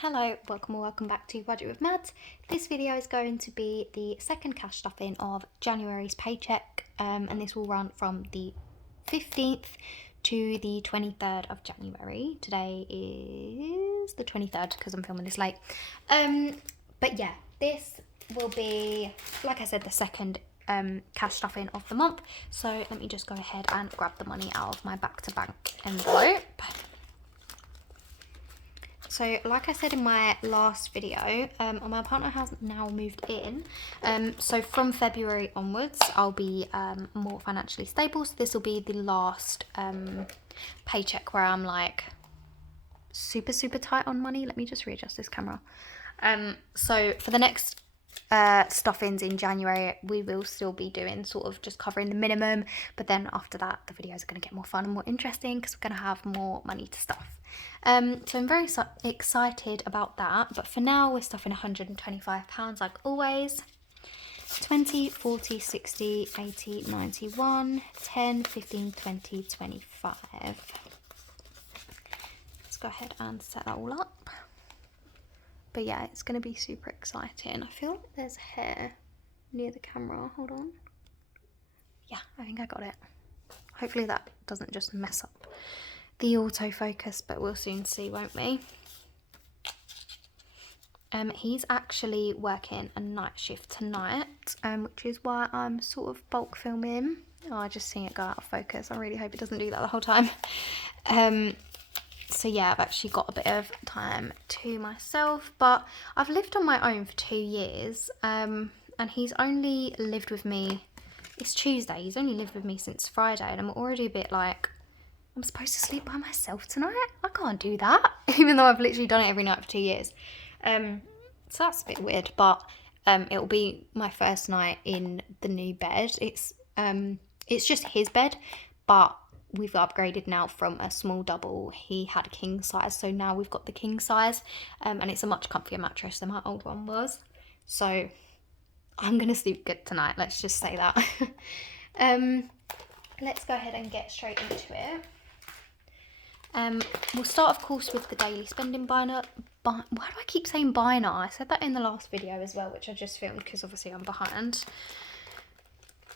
Hello, welcome or welcome back to Budget with Mads. This video is going to be the second cash stuffing of January's paycheck, and this will run from the 15th to the 23rd of January. Today is the 23rd because I'm filming this late. But yeah, this will be, like I said, the second cash stuffing of the month. So let me just go ahead and grab the money out of my back-to-bank envelope. So like I said in my last video, my partner has now moved in. So from February onwards, I'll be more financially stable. So this will be the last paycheck where I'm like super tight on money. Let me just readjust this camera. So for the next stuffings in January, we will still be doing sort of just covering the minimum, but then after that the videos are going to get more fun and more interesting because we're going to have more money to stuff. So I'm very excited about that, but for now we're stuffing £125 like always. 20, 40, 60, 80, 91, 10, 15, 20, 25. Let's go ahead and set that all up. But yeah, it's going to be super exciting. I feel like there's hair near the camera. Hold on. Yeah, I think I got it. Hopefully that doesn't just mess up the autofocus, but we'll soon see, won't we? He's actually working a night shift tonight, which is why I'm sort of bulk filming. Oh, I just seen it go out of focus. I really hope it doesn't do that the whole time. So yeah, I've actually got a bit of time to myself, but I've lived on my own for 2 years, and he's only lived with me, it's Tuesday, he's only lived with me since Friday, and I'm already a bit like, I'm supposed to sleep by myself tonight? I can't do that, even though I've literally done it every night for 2 years. So that's a bit weird, but it'll be my first night in the new bed. It's just his bed, but we've upgraded now from a small double. He had a king size, so now we've got the king size, and it's a much comfier mattress than my old one was. So I'm gonna sleep good tonight, let's just say that. Let's go ahead and get straight into it. We'll start, of course, with the daily spending binder. Why do I keep saying binder? I said that in the last video as well, which I just filmed because obviously I'm behind.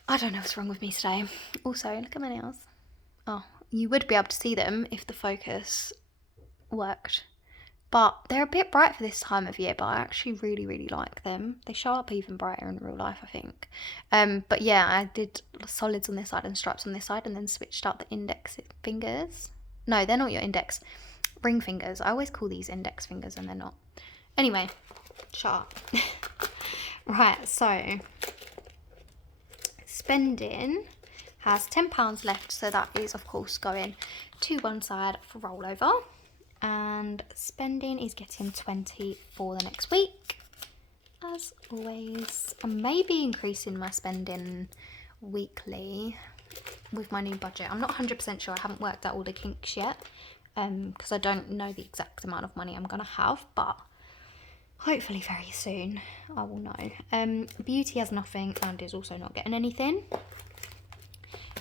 I don't know what's wrong with me today. Also, look at my nails. Oh, you would be able to see them if the focus worked. But they're a bit bright for this time of year, but I actually really like them. They show up even brighter in real life, I think. But yeah, I did solids on this side and stripes on this side and then switched out the index fingers. No, they're not your index. Ring fingers. I always call these index fingers and they're not. Anyway, shut up. Right, so spending has £10 left, so that is of course going to one side for rollover, and spending is getting 20 for the next week as always. I may be increasing my spending weekly with my new budget. I'm not 100% sure. I haven't worked out all the kinks yet because I don't know the exact amount of money I'm gonna have, but hopefully very soon I will know. Beauty has nothing and is also not getting anything.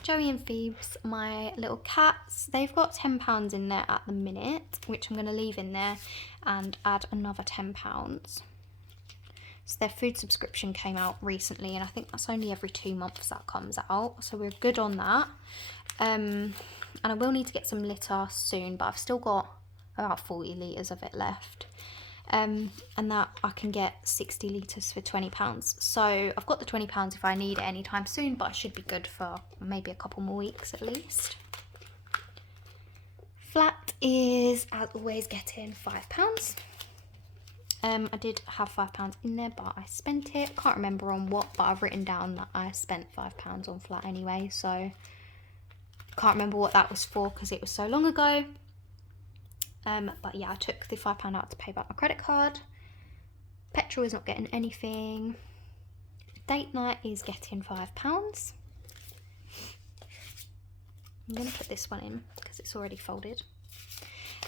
Joey and Phoebes, my little cats, they've got £10 in there at the minute, which I'm going to leave in there and add another £10. So their food subscription came out recently, and I think that's only every 2 months that comes out, so we're good on that. And I will need to get some litter soon, but I've still got about 40 litres of it left. And that I can get 60 litres for £20. So I've got the £20 if I need it anytime soon, but I should be good for maybe a couple more weeks at least. Flat is, as always, getting £5. I did have £5 in there, but I spent it. Can't remember on what, but I've written down that I spent £5 on flat anyway, so can't remember what that was for because it was so long ago. But yeah, I took the £5 out to pay back my credit card. Petrol is not getting anything. Date night is getting £5. I'm going to put this one in because it's already folded.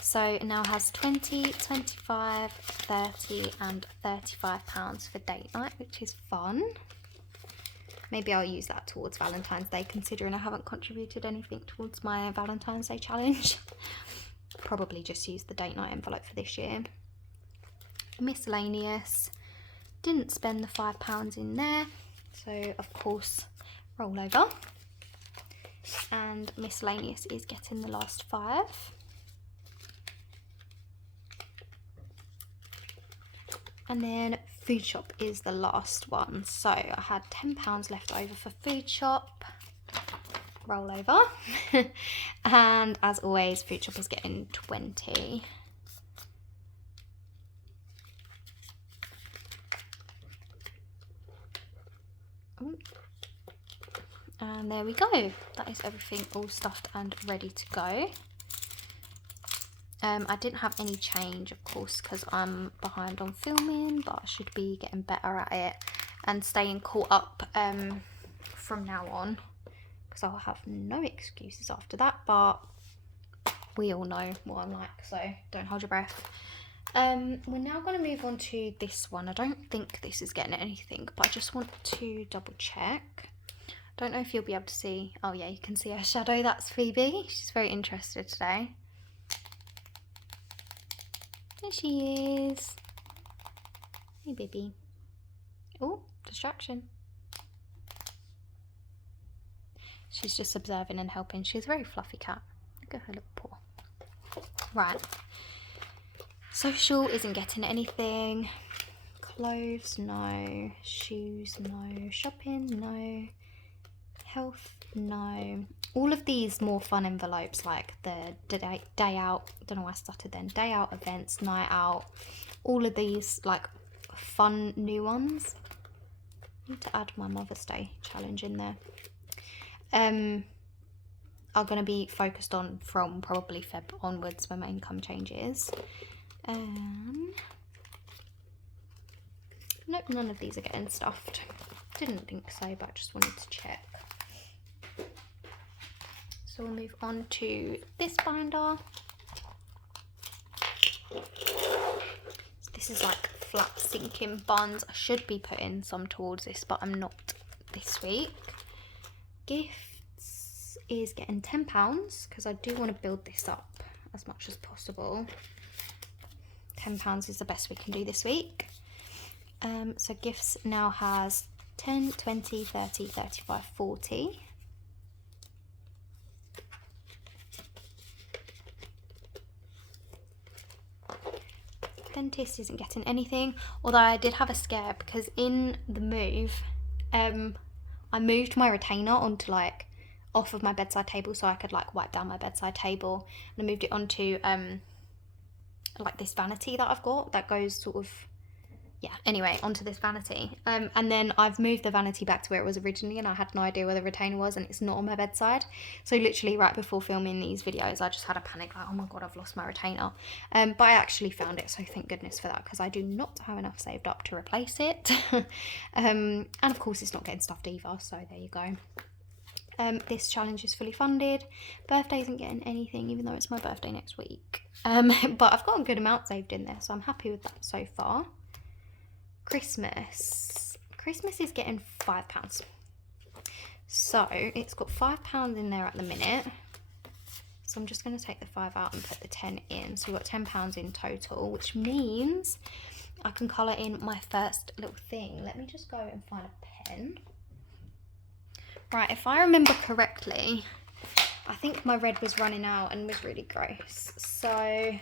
So it now has 20, 25, 30 and £35 for date night, which is fun. Maybe I'll use that towards Valentine's Day, considering I haven't contributed anything towards my Valentine's Day challenge. Probably just use the date night envelope for this year. miscellaneous, didn't spend the £5 in there, so of course rollover, and miscellaneous is getting the last 5. And then food shop is the last one. So I had £10 left over for food shop, rollover, and as always, food shop is getting 20. Ooh. And there we go. That is everything all stuffed and ready to go. I didn't have any change, of course, because I'm behind on filming, but I should be getting better at it and staying caught up from now on, because I'll have no excuses after that, but we all know what I'm like, so don't hold your breath. We're now going to move on to this one. I don't think this is getting anything, but I just want to double check. Don't know if you'll be able to see. Oh yeah, you can see her shadow. That's Phoebe. She's very interested today. There she is. Hey, baby. Oh, distraction. She's just observing and helping. She's a very fluffy cat. Look at her little paw. Right. Social isn't getting anything. Clothes, no. Shoes, no. Shopping, no. Health, no. All of these more fun envelopes, like the day out, don't know why I stuttered then, day out events, night out, all of these like fun new ones. I need to add my Mother's Day challenge in there. Are going to be focused on from probably Feb onwards when my income changes. Nope, none of these are getting stuffed. Didn't think so, but I just wanted to check. So we'll move on to this binder. So this is like flat sinking buns. I should be putting some towards this, but I'm not this week. Gifts is getting £10 because I do want to build this up as much as possible. £10 is the best we can do this week. So gifts now has 10, 20, 30, 35, 40. Dentist isn't getting anything, although I did have a scare because in the move, I moved my retainer onto like off of my bedside table so I could like wipe down my bedside table, and I moved it onto like this vanity that I've got that goes sort of, yeah, anyway, onto this vanity, and then I've moved the vanity back to where it was originally, and I had no idea where the retainer was, and it's not on my bedside. So literally right before filming these videos I just had a panic, like, oh my god, I've lost my retainer, but I actually found it, so thank goodness for that, because I do not have enough saved up to replace it. And of course it's not getting stuffed either, so there you go. This challenge is fully funded. Birthday isn't getting anything, even though it's my birthday next week, but I've got a good amount saved in there, so I'm happy with that so far. Christmas is getting £5. So it's got £5 in there at the minute. So I'm just going to take the 5 out and put the 10 in. So we've got £10 in total, which means I can colour in my first little thing. Let me just go and find a pen. Right, if I remember correctly, I think my red was running out and was really gross. So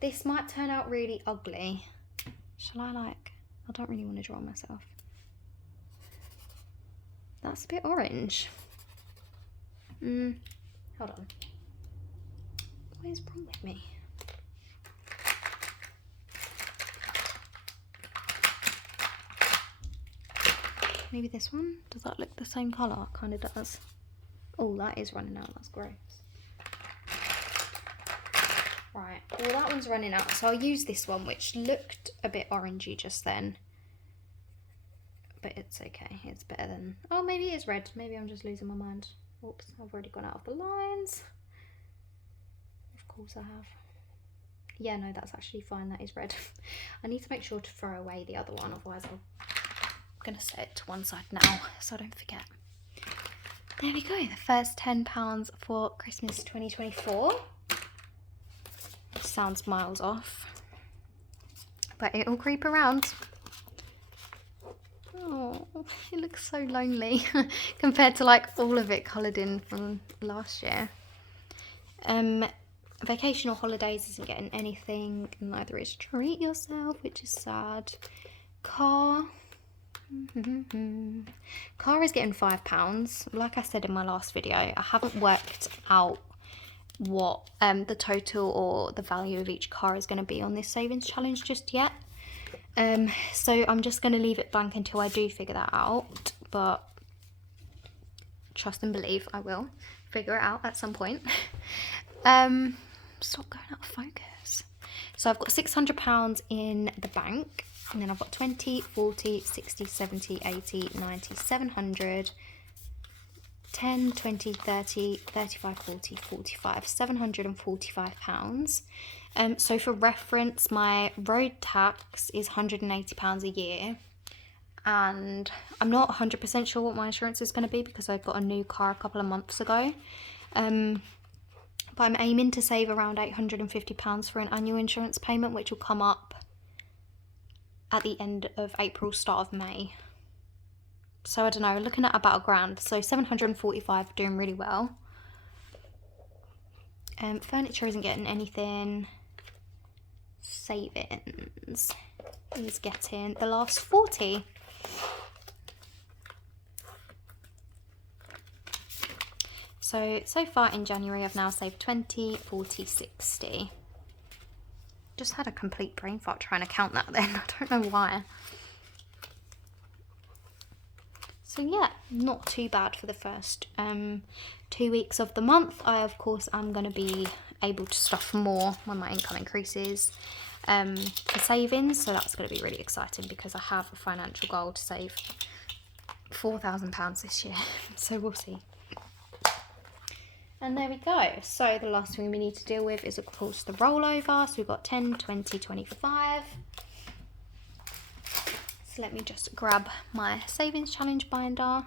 this might turn out really ugly. Shall I like, I don't really want to draw myself. That's a bit orange. Hold on. What is wrong with me? Maybe this one? Does that look the same colour? Kind of does. Oh, that is running out. That's gross. Right, well that one's running out, so I'll use this one, which looked a bit orangey just then. But it's okay, it's better than... Oh, maybe it is red. Maybe I'm just losing my mind. Oops, I've already gone out of the lines. Of course I have. Yeah, no, that's actually fine, that is red. I need to make sure to throw away the other one, otherwise I'm going to set it to one side now, so I don't forget. There we go, the first £10 for Christmas 2024. Sounds miles off. but it'll creep around. Oh, it looks so lonely compared to like all of it coloured in from last year. Vacation or holidays isn't getting anything, and neither is treat yourself, which is sad. Car. Car is getting £5. Like I said in my last video, I haven't worked out what the total or the value of each car is going to be on this savings challenge just yet. So I'm just going to leave it blank until I do figure that out, but trust and believe I will figure it out at some point. Stop going out of focus. So I've got £600 in the bank, and then I've got 20, 40, 60, 70, 80, 90, 700, 10, 20, 30, 35, 40, 45, £745. So for reference, my road tax is £180 a year, and I'm not 100% sure what my insurance is going to be because I got a new car a couple of months ago. But I'm aiming to save around £850 for an annual insurance payment, which will come up at the end of April, start of May. So I don't know, looking at about £1,000. So 745, doing really well. Furniture isn't getting anything. Savings is getting the last 40. So far in January, I've now saved 20, 40, 60. Just had a complete brain fart trying to count that then. I don't know why. So yeah, not too bad for the first 2 weeks of the month. I, of course, am going to be able to stuff more when my income increases for savings. So that's going to be really exciting because I have a financial goal to save £4,000 this year. So we'll see. And there we go. So the last thing we need to deal with is, of course, the rollover. So we've got 10, 20, 25. So let me just grab my savings challenge binder,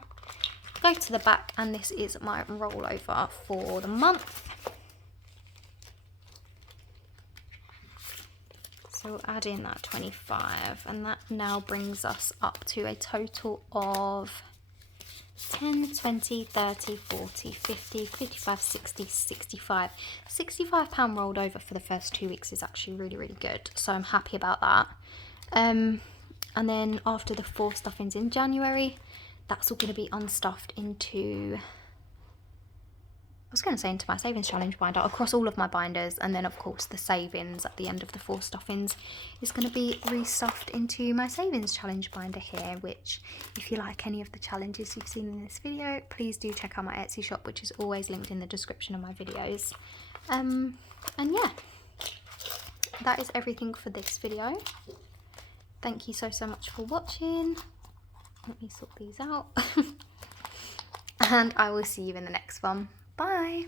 go to the back, and this is my rollover for the month. So we'll add in that 25, and that now brings us up to a total of 10, 20, 30, 40, 50, 55, 60, 65. £65 rolled over for the first 2 weeks is actually really, really good. So I'm happy about that. And then after the 4 stuffings in January, that's all going to be unstuffed into, I was going to say into my savings challenge binder, across all of my binders. And then, of course, the savings at the end of the 4 stuffings is going to be restuffed into my savings challenge binder here, which, if you like any of the challenges you've seen in this video, please do check out my Etsy shop, which is always linked in the description of my videos. And yeah, that is everything for this video. Thank you so much for watching. Let me sort these out. And I will see you in the next one. Bye.